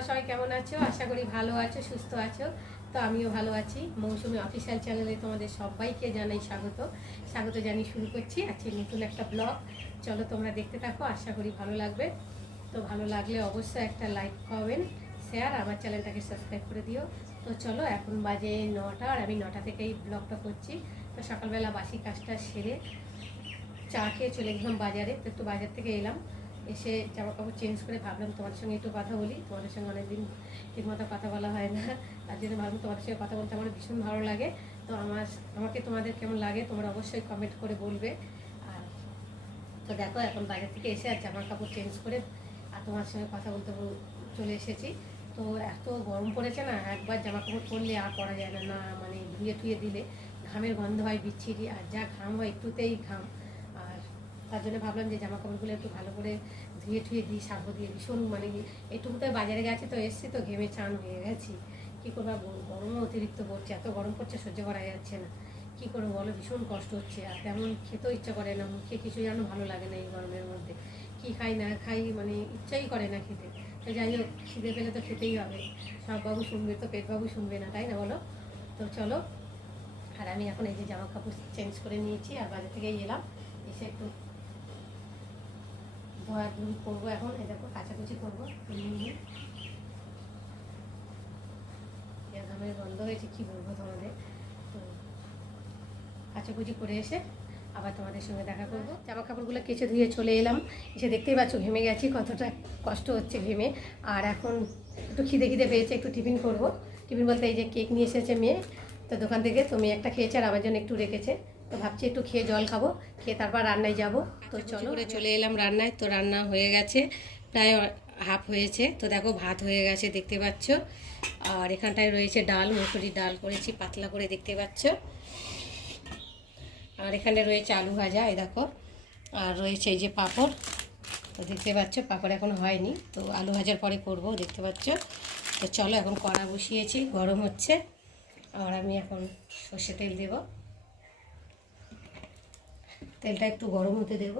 তোমরা সবাই কেমন আছো? আশা করি ভালো আছো, সুস্থ আছো। তো আমিও ভালো আছি। মৌসুমি অফিসিয়াল চ্যানেলে তোমাদের সবাইকে জানাই স্বাগত। স্বাগত জানিয়ে শুরু করছি আজকে নতুন একটা ব্লগ। চলো তোমরা দেখতে থাকো, আশা করি ভালো লাগবে। তো ভালো লাগলে অবশ্যই একটা লাইক পাবেন শেয়ার, আমার চ্যানেলটাকে সাবস্ক্রাইব করে দিও। তো চলো, এখন বাজে নটা আর আমি নটা থেকেই ব্লগটা করছি। তো সকালবেলা বাসি কাজটা সেরে চা খেয়ে চলে গেলাম বাজারে। তো একটু বাজার থেকে এলাম। এসে জামা কাপড় চেঞ্জ করে ভাবলাম তোমার সঙ্গে একটু কথা বলি। তোমাদের সঙ্গে অনেকদিন ঠিকমতো কথা বলা হয় না, তার জন্য ভাবলাম তোমাদের সঙ্গে কথা বলতে আমার ভীষণ ভালো লাগে। তো আমার, আমাকে তোমাদের কেমন লাগে তোমরা অবশ্যই কমেন্ট করে বলবে। আর তো দেখো, এখন বাজার থেকে এসে আর জামা কাপড় চেঞ্জ করে আর তোমার সঙ্গে কথা বলতে চলে এসেছি। তো এত গরম পড়েছে না, একবার জামা কাপড় পরলে আর পরা যায় না। না মানে ধুয়ে টুয়ে দিলে ঘামের গন্ধ হয় বিচ্ছিরি, আর যা ঘাম হয় একটুতেই ঘাম। তার জন্য ভাবলাম যে জামা কাপড়গুলো একটু ভালো করে ধুয়ে টুয়ে দিই সার্ফ দিয়ে ভীষণ মানে একটু তো বাজারে গেছে তো, এসছি তো, ঘেমে চান হয়ে গেছি। কী করব গরমও অতিরিক্ত পড়ছে, এত গরম পড়ছে, সহ্য করা যাচ্ছে না। কী করব বলো, ভীষণ কষ্ট হচ্ছে। আর তেমন খেতেও ইচ্ছা করে না, মুখে কিছু যেন ভালো লাগে না এই গরমের মধ্যে। কী খাই, না খাই মানে ইচ্ছাই করে না খেতে। তো যাই হোক, খিদে পেলে তো খেতেই হবে। সব বাবু শুনবে তো, পেটবাবু শুনবে না, তাই না বলো? তো চলো, আর আমি এখন এই যে জামা কাপড় চেঞ্জ করে নিয়েছি, আর বাজার থেকে এলাম। এসে একটু ধুই করব এখন, এই দেখো, কাচাকুচি করব ঘামের গন্ধ হয়েছে, কি বলব তোমাদের? তো কাচাকুচি করে এসে আবার তোমাদের সঙ্গে দেখা করব। জামা কাপড়গুলো কেচে ধুয়ে চলে এলাম। এসে দেখতেই পাচ্ছ, ঘেমে গেছি, কতটা কষ্ট হচ্ছে ঘেমে। আর এখন একটু খিদে খিদে পেয়েছে, একটু টিফিন করব। টিফিন বলতে এই যে কেক নিয়ে এসেছে মেয়ে, তো দোকান থেকে তো মেয়ে একটা খেয়েছে আর আমার জন্য একটু রেখেছে। তো ভাবছি একটু খেয়ে জল খাব খেয়ে তারপর রান্নায় যাব। তো চলো। করে চলে এলাম রান্নায় তো রান্না হয়ে গেছে প্রায় হাফ হয়েছে। তো দেখো ভাত হয়ে গেছে দেখতে পাচ্ছ। আর এখানটায় রয়েছে ডাল মুসুরি ডাল করেছি পাতলা করে দেখতে পাচ্ছ। আর এখানে রয়েছে আলু ভাজা এই দেখো। আর রয়েছে এই যে পাঁপড় তো দেখতে পাচ্ছ পাঁপড় এখন হয়নি। তো আলু ভাজার পরে করব দেখতে পাচ্ছ। তো চলো এখন কড়া বসিয়েছি গরম হচ্ছে। আর আমি এখন সর্ষে তেল দেব। তেলটা একটু গরম হতে দেব।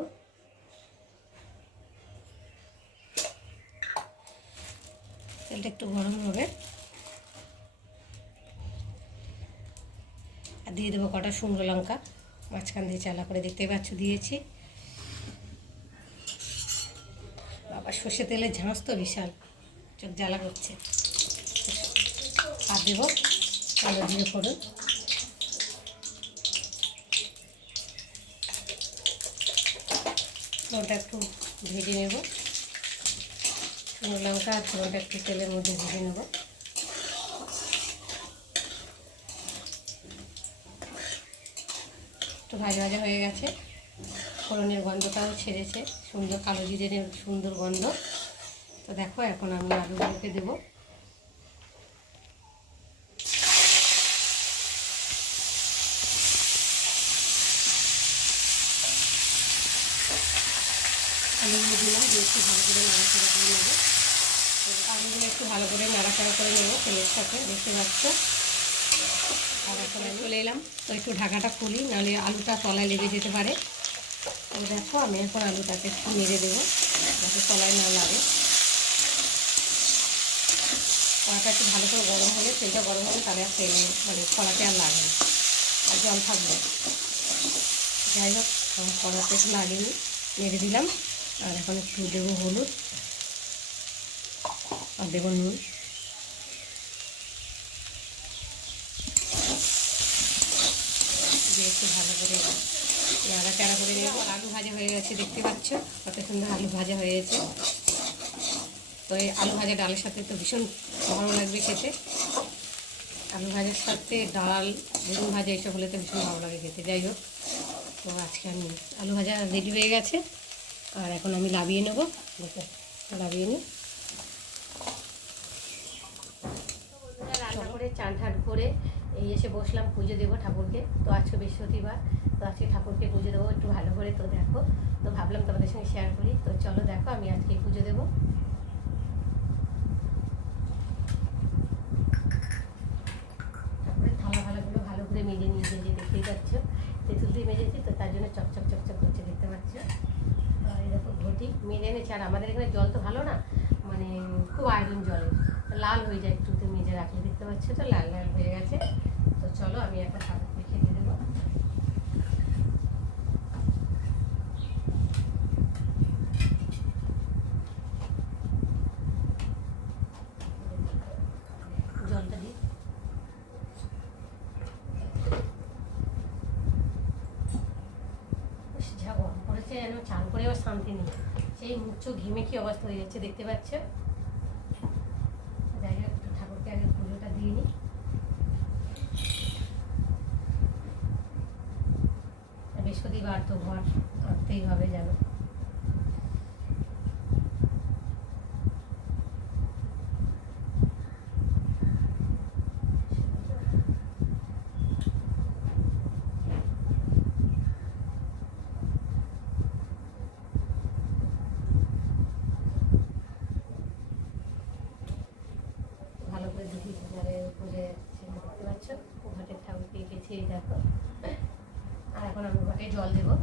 তেলটা একটু গরম হবে। আর দিয়ে দেবো কটা শুকনো লঙ্কা, মাঝখান দিয়ে চালা করে দেখতে পাচ্ছ, দিয়েছি। বাবা, সর্ষে তেলের ঝাঁস তো বিশাল, চোখ জ্বালা করছে। আর দেবো কালো দিয়ে ফোড়ন। ফোড়নটা একটু ভেজে নেব। শুকনো লঙ্কা আর ফোড়নটা একটু তেলের মধ্যে ভেজে নেব। একটু ভাজা ভাজা হয়ে গেছে। ফোড়নের গন্ধটাও ছেড়েছে। সুন্দর কালো জিরের সুন্দর গন্ধ। তো দেখো, এখন আমি আলুগুলোকে দেবো আলুগুলো দিলাম দিয়ে একটু ভালো করে নাড়াচাড়া করে নেব। আলুগুলো একটু ভালো করে নাড়াচাড়া করে নেব তেলের সাথে, দেখতে পাচ্ছ? আর চলে এলাম। তো একটু ঢাকাটা খুলি, নাহলে আলুটা তলায় লেগে যেতে পারে। তো দেখো, আমি এখন আলুটাকে একটু মেরে দেবো, যাতে তলায় না লাগে। কড়াটা একটু ভালো করে গরম হলে, তেলটা গরম হলে তাহলে আর তেল মানে কড়াতে আর লাগে না, আর জল থাকবে। যাই হোক কড়াতে একটু লাগেনি মেরে দিলাম। আর এখন একটু দেবো হলুদ আর দেবো নুন। একটু ভালো করে আদা চারা করে নেব। আলু ভাজা হয়ে গেছে, দেখতে পাচ্ছ? কত সুন্দর আলু ভাজা হয়েছে। তো এই আলু ভাজা ডালের সাথে তো ভীষণ ভালো লাগবে খেতে। আলু ভাজার সাথে ডাল, বেগুন ভাজা, এইসব হলে তো ভীষণ ভালো লাগে খেতে। যাই হোক, তো আজকে আমি আলু ভাজা রেডি হয়ে গেছে। আর এখন আমি লাভিয়ে নেব। দেখো লাভিয়ে নিই। রান্না করে, চান ঠান করে এই এসে বসলাম পুজো দেবো ঠাকুরকে। তো আজকে বৃহস্পতিবার, তো আজকে ঠাকুরকে পুজো দেবো একটু ভালো করে। তো দেখো, তো ভাবলাম তোমাদের সঙ্গে শেয়ার করি। তো চলো দেখো, আমি আজকে পুজো দেবো। ঠাকুরের থালা ফালাগুলো ভালো করে মেজে নিয়েছে যে দেখতেই পাচ্ছ। তেঁতুল দিয়ে মেজেছি, তো তার জন্য চকচক চকচক করছে, দেখতে পাচ্ছ? দেখো মেজে এনেছে আর আমাদের এখানে জল তো ভালো না। মানে খুব আয়রন জল। লাল হয়ে যায় একটু মেজে রাখলে। দেখতে পাচ্ছ তো? লাল লাল হয়ে গেছে। তো চলো, আমি একটা ঠাকুর দেখে দিয়ে দেবো জলটা দিই ইস, যা পড়েছে যেন চান করেও শান্তি নেই। সেই মুখ চোখ ঘেমে কি অবস্থা হয়ে যাচ্ছে দেখতে পাচ্ছ যাই হোক একটু ঠাকুরকে আগে পুজোটা দিয়ে নিই বৃহস্পতিবার তো ঘর করতেই হবে যেন ভালো করে দেখি ঘরে পুজো দেখতে পাচ্ছ ঘটের ঠাকুরকে এঁকেছি এই দেখো। আর এখন আমি ঘটে জল দেবো।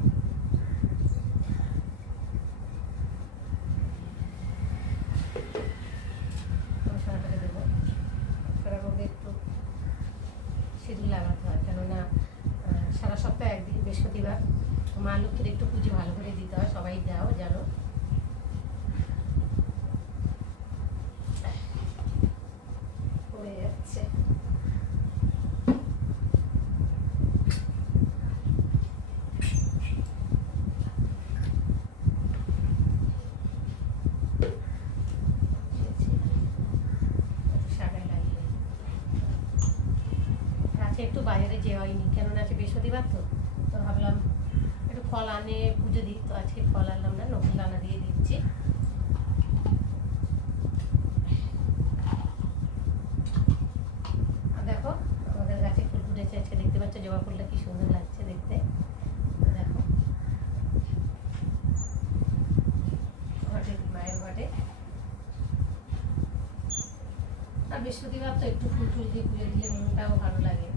সিঁদুর লাগাতে হয়, কেননা সারা সপ্তাহে একদিন বৃহস্পতিবার। মা লক্ষ্মীর একটু পুজো ভালো করে দিতে হয়, সবাই দাও জানো। আজকে একটু বাইরে যে হয়নি। কেননা আছে বৃহস্পতিবার তো তো ভাবলাম একটু ফল আনে, পুজো দিই। তো আজকে ফল আনলাম না নতুন দানা দিয়ে দিচ্ছি। দেখো গাছে ফুল ফুটেছে দেখতে জবা ফুলটা কি সুন্দর লাগছে দেখতে। দেখো। ঘটে, মায়ের ঘটে। আর বৃহস্পতিবার তো একটু ফুল টুল দিয়ে পুজো দিলে মনটাও ভালো লাগে।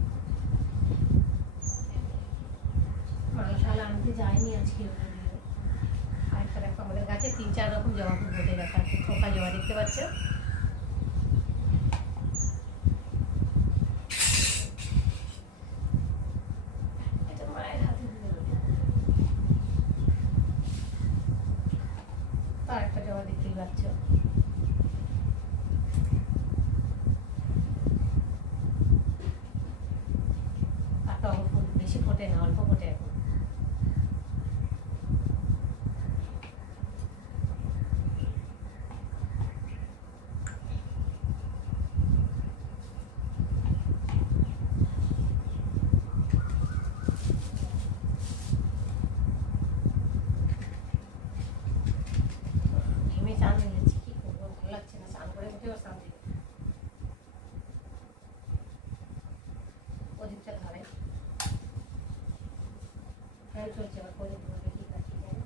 মাংসালা আনতে যায়নি আজকে আরেকটা দেখো, আমাদের গাছে তিন চার রকম জবা ফুল ফুটে গেছে আর কি থোকা জবা দেখতে পাচ্ছ? এটা মায়ের হাতে দিয়ে দেবো। আর জবা দেখতেই পাচ্ছ আর টগর ফুল বেশি ফোটে না অল্প ফোটে এখন ঘেমে চান হয়ে যাচ্ছে কি করব ভালো লাগছে না চান করে উঠেও শান্তি নেই। ওদিকটা ধরে ফ্যান চলছে আবার করে ধরবে কি কাছে জানি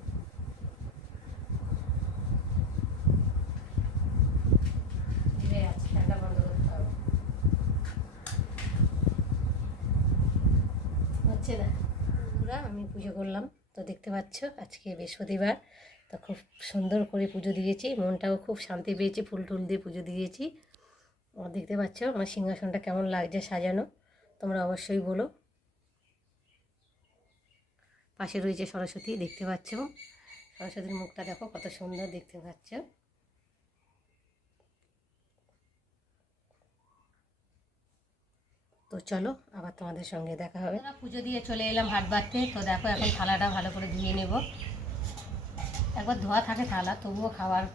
ধীরে আছে ফ্যানটা বন্ধ করতে হবে হচ্ছে না। বন্ধুরা, আমি পুজো করলাম। তো দেখতে পাচ্ছ, আজকে বৃহস্পতিবার। তো খুব সুন্দর করে পুজো দিয়েছি। মনটাও খুব শান্তি পেয়েছি, ফুল টুল দিয়ে পুজো দিয়েছি। দেখতে পাচ্ছ, আমার সিংহাসনটা কেমন লাগছে সাজানো, তোমরা অবশ্যই বলো। পাশে রয়েছে সরস্বতী, দেখতে পাচ্ছ। সরস্বতীর মুখটা দেখো, কত সুন্দর দেখতে পাচ্ছ। তো চলো, আবার তোমাদের সঙ্গে দেখা হবে। পুজো দিয়ে চলে এলাম হাট বাড়তে। তো দেখো, এখন থালাটা ভালো করে ধুয়ে নেব। একবার ধোয়া থাকে থালা, তবুও খাওয়ার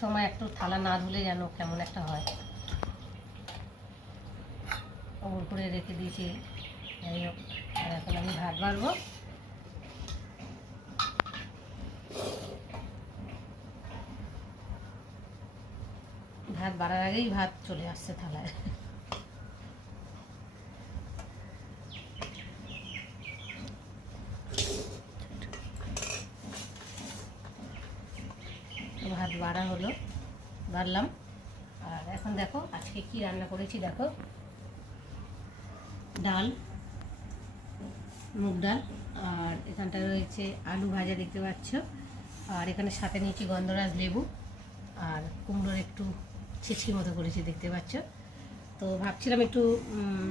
সময় একটু থালা না ধুলে যেন কেমন একটা হয়। ওপর করে রেখে দিয়েছি, যাই হোক, আর এখন আমি ভাত বাড়বো। ভাত বাড়ার আগেই ভাত চলে আসছে থালায় ভাত বাড়া হলো বাড়লাম আর এখন দেখো আজকে কি রান্না করেছি দেখো? ডাল মুগ ডাল আর এখানটা রয়েছে আলু ভাজা দেখতে পাচ্ছ। আর এখানে সাথে নিয়েছি গন্ধরাজ লেবু আর কুমড়োর একটু ছিচকি মতো করেছি দেখতে পাচ্ছ। তো ভাবছিলাম একটু উম,